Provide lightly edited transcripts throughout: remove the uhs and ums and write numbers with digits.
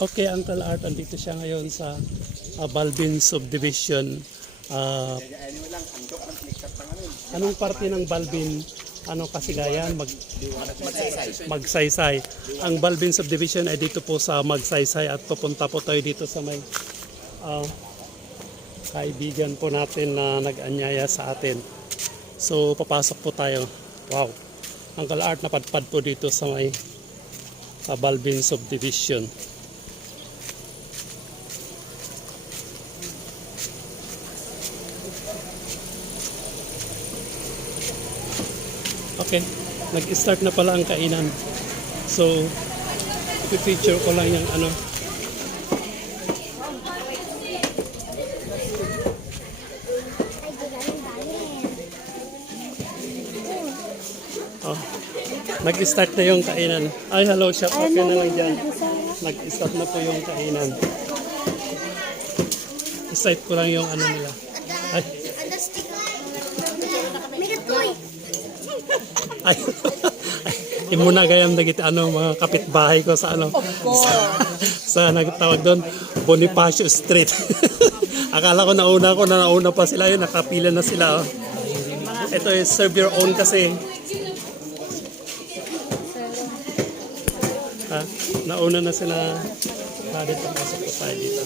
Okay, Uncle Art, andito siya ngayon sa Balbin Subdivision. Anong parte ng Balbin? Ano Kasigayan? Magsaysay. Ang Balbin Subdivision ay dito po sa Magsaysay at pupunta po tayo dito sa may kaibigan po natin na nag-anyaya sa atin. So, papasok po tayo. Wow! Uncle Art napadpad po dito sa may Balbin Subdivision. Okay, nag-start na pala ang kainan. So, i-feature ko lang yung ano. Oh, nag-start na yung kainan. Ay, hello, chef. Okay na lang dyan. Nag-start na po yung kainan. I-start ko lang yung ano nila. Ay. Ay, imuna gayam na kita mga kapitbahay ko sa sa nagtawag doon Bonifacio Street. Akala ko nauna pa sila yun, nakapila na sila. Ito is serve your own kasi. Nauna na sila. Dito pasok po tayo dito.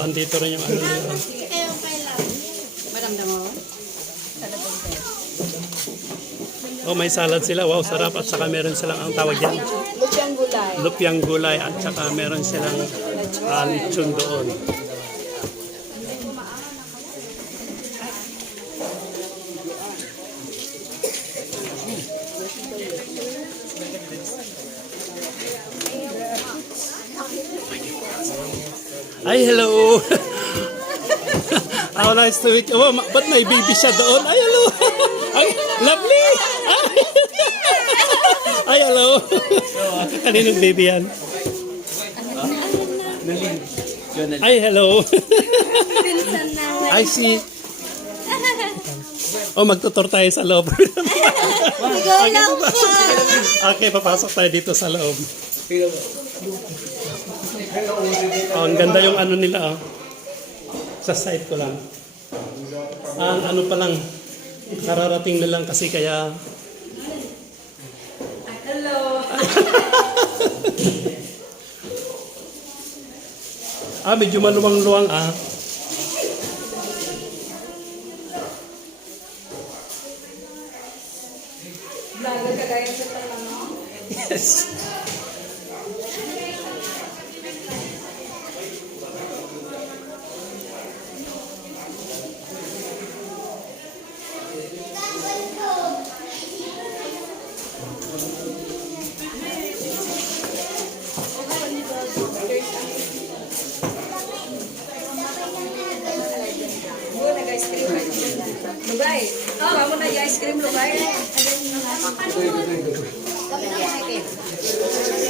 Andito rin yung ano nila. Madam Damo. Oh, may salad sila. Wow, sarap. At saka meron silang ang tawag yan. Lupyang gulay. Lupyang gulay. At saka meron silang lechon doon. Ay, hello! How nice to meet you. Oh, ba't may baby siya doon? Ay, hello! Ay, lovely! Ay, hello! Kaninong baby yan? Ay, hello! I see. Oh, magtutor tayo sa loob. Okay, papasok tayo dito sa loob. Oh, ang ganda yung ano nila, oh. Sa site ko lang. Ang ano pa lang, kararating na lang kasi kaya... Hello! Medyo maluwang-luwang, Vlogger ka gaya sa tanong? Yes. Lugay. Kamu na ice cream lugay.